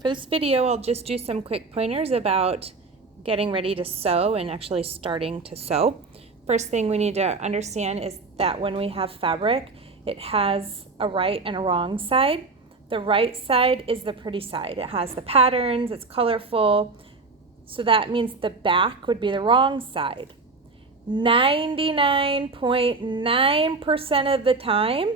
For this video, I'll just do some quick pointers about getting ready to sew and actually starting to sew. First thing we need to understand is that when we have fabric, it has a right and a wrong side. The right side is the pretty side. It has the patterns, it's colorful, so that means the back would be the wrong side. 99.9% of the time,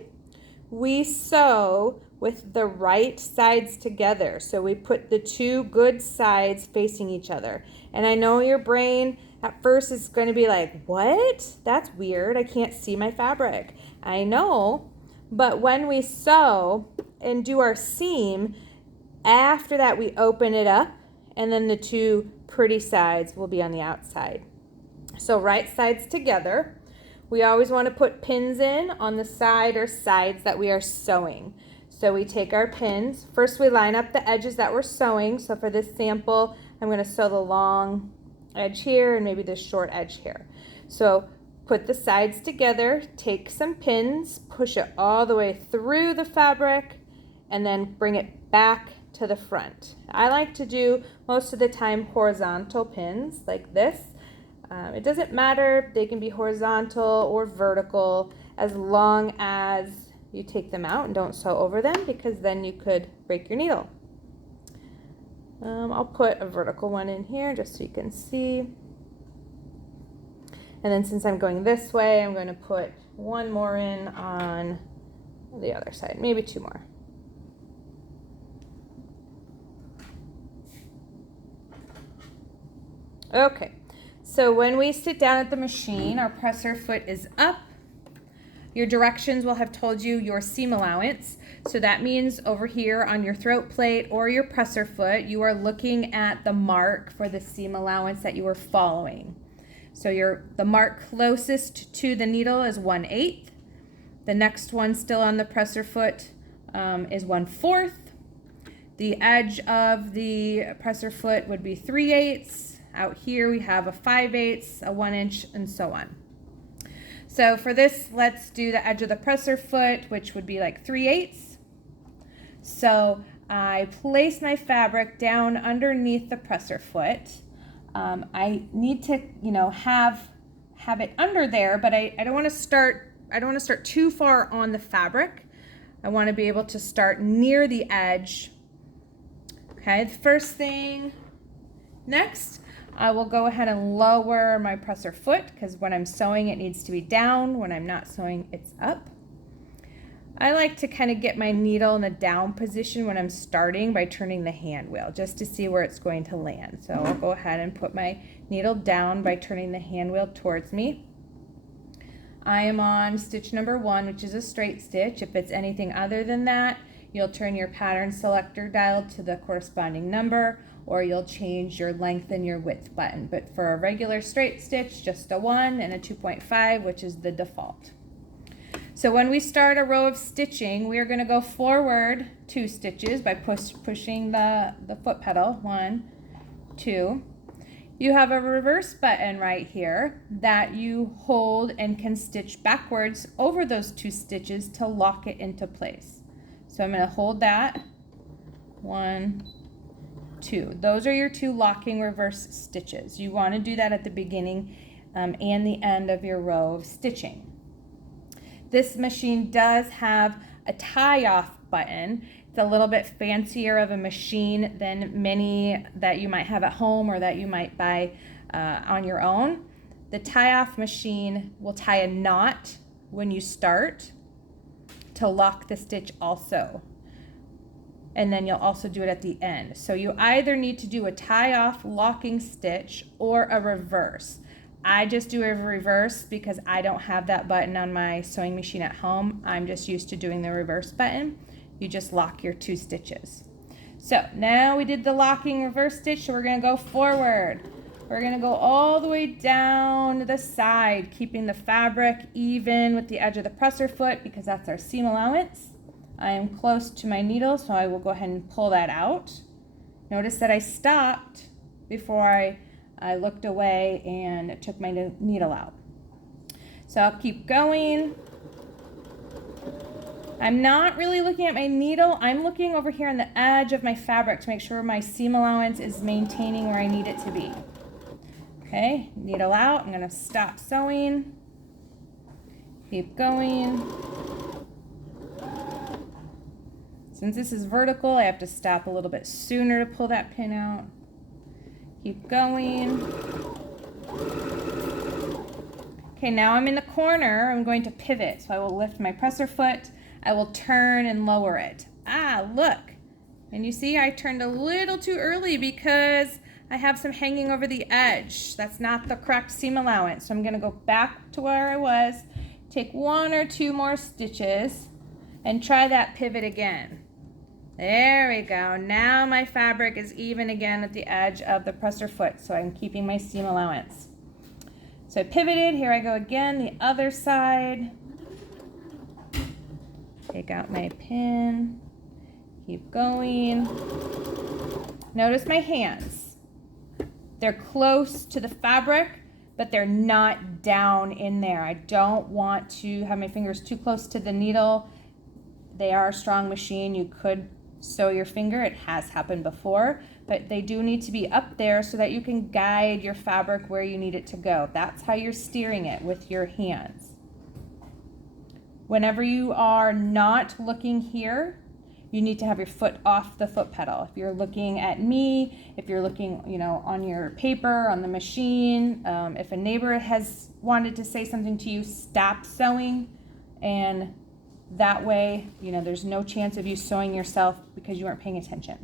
we sew with the right sides together. So we put the two good sides facing each other. And I know your brain at first is going to be like, what? That's weird. I can't see my fabric. I know. But when we sew and do our seam, after that we open it up and then the two pretty sides will be on the outside. So right sides together. We always want to put pins in on the side or sides that we are sewing. So we take our pins. First we line up the edges that we're sewing. So for this sample, I'm going to sew the long edge here and maybe the short edge here. So put the sides together, take some pins, push it all the way through the fabric, and then bring it back to the front. I like to do most of the time horizontal pins like this. It doesn't matter, they can be horizontal or vertical as long as you take them out and don't sew over them, because then you could break your needle. I'll put a vertical one in here just so you can see. And then since I'm going this way, I'm going to put one more in on the other side, maybe two more. Okay, so when we sit down at the machine, our presser foot is up. Your directions will have told you your seam allowance. So that means over here on your throat plate or your presser foot, you are looking at the mark for the seam allowance that you are following. So the mark closest to the needle is 1/8. The next one still on the presser foot is 1/4. The edge of the presser foot would be 3/8. Out here we have a 5/8, a 1 inch, and so on. So for this, let's do the edge of the presser foot, which would be like 3/8. So I place my fabric down underneath the presser foot. I need to, have it under there, but I don't want to start. I don't want to start too far on the fabric. I want to be able to start near the edge. Okay, the first thing. Next, I will go ahead and lower my presser foot, because when I'm sewing it needs to be down. When I'm not sewing, it's up. I like to kind of get my needle in the down position when I'm starting by turning the hand wheel just to see where it's going to land. So I'll go ahead and put my needle down by turning the hand wheel towards me. I am on stitch number 1, which is a straight stitch. If it's anything other than that, you'll turn your pattern selector dial to the corresponding number, or you'll change your length and your width button. But for a regular straight stitch, just a 1 and a 2.5, which is the default. So when we start a row of stitching, we are going to go forward 2 stitches by pushing the foot pedal, 1, 2. You have a reverse button right here that you hold and can stitch backwards over those 2 stitches to lock it into place. So I'm going to hold that, 1, 2. Those are your 2 locking reverse stitches. You want to do that at the beginning and the end of your row of stitching. This machine does have a tie-off button. It's a little bit fancier of a machine than many that you might have at home or that you might buy on your own. The tie-off machine will tie a knot when you start to lock the stitch also. And then you'll also do it at the end. So you either need to do a tie-off locking stitch or a reverse. I just do a reverse because I don't have that button on my sewing machine at home. I'm just used to doing the reverse button. You just lock your 2 stitches. So now we did the locking reverse stitch, so we're going to go forward. We're going to go all the way down the side, keeping the fabric even with the edge of the presser foot because that's our seam allowance. I am close to my needle, so I will go ahead and pull that out. Notice that I stopped before I looked away and took my needle out. So I'll keep going. I'm not really looking at my needle. I'm looking over here on the edge of my fabric to make sure my seam allowance is maintaining where I need it to be. Okay, needle out. I'm gonna stop sewing. Keep going. Since this is vertical, I have to stop a little bit sooner to pull that pin out. Keep going. Okay, now I'm in the corner. I'm going to pivot. So I will lift my presser foot. I will turn and lower it. Ah, look. And you see I turned a little too early because I have some hanging over the edge. That's not the correct seam allowance. So I'm gonna go back to where I was, take 1 or 2 more stitches, and try that pivot again. There we go. Now my fabric is even again at the edge of the presser foot, so I'm keeping my seam allowance. So I pivoted. Here I go again, the other side. Take out my pin. Keep going. Notice my hands. They're close to the fabric, but they're not down in there. I don't want to have my fingers too close to the needle. They are a strong machine. You could sew your finger. It has happened before, but they do need to be up there so that you can guide your fabric where you need it to go. That's how you're steering it, with your hands. Whenever you are not looking here, you need to have your foot off the foot pedal. If you're looking at me, if you're looking, on your paper, on the machine, if a neighbor has wanted to say something to you, stop sewing, and that way, there's no chance of you sewing yourself because you weren't paying attention.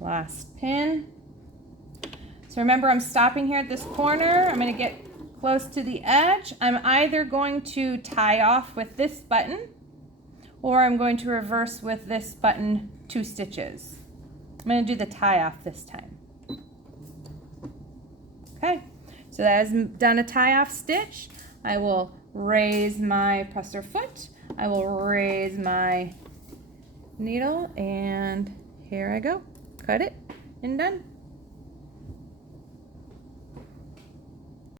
Last pin. So remember, I'm stopping here at this corner. I'm going to get close to the edge. I'm either going to tie off with this button, or I'm going to reverse with this button 2 stitches. I'm going to do the tie off this time. Okay, so that has done a tie off stitch. I will raise my presser foot. I will raise my needle, and here I go. Cut it and done.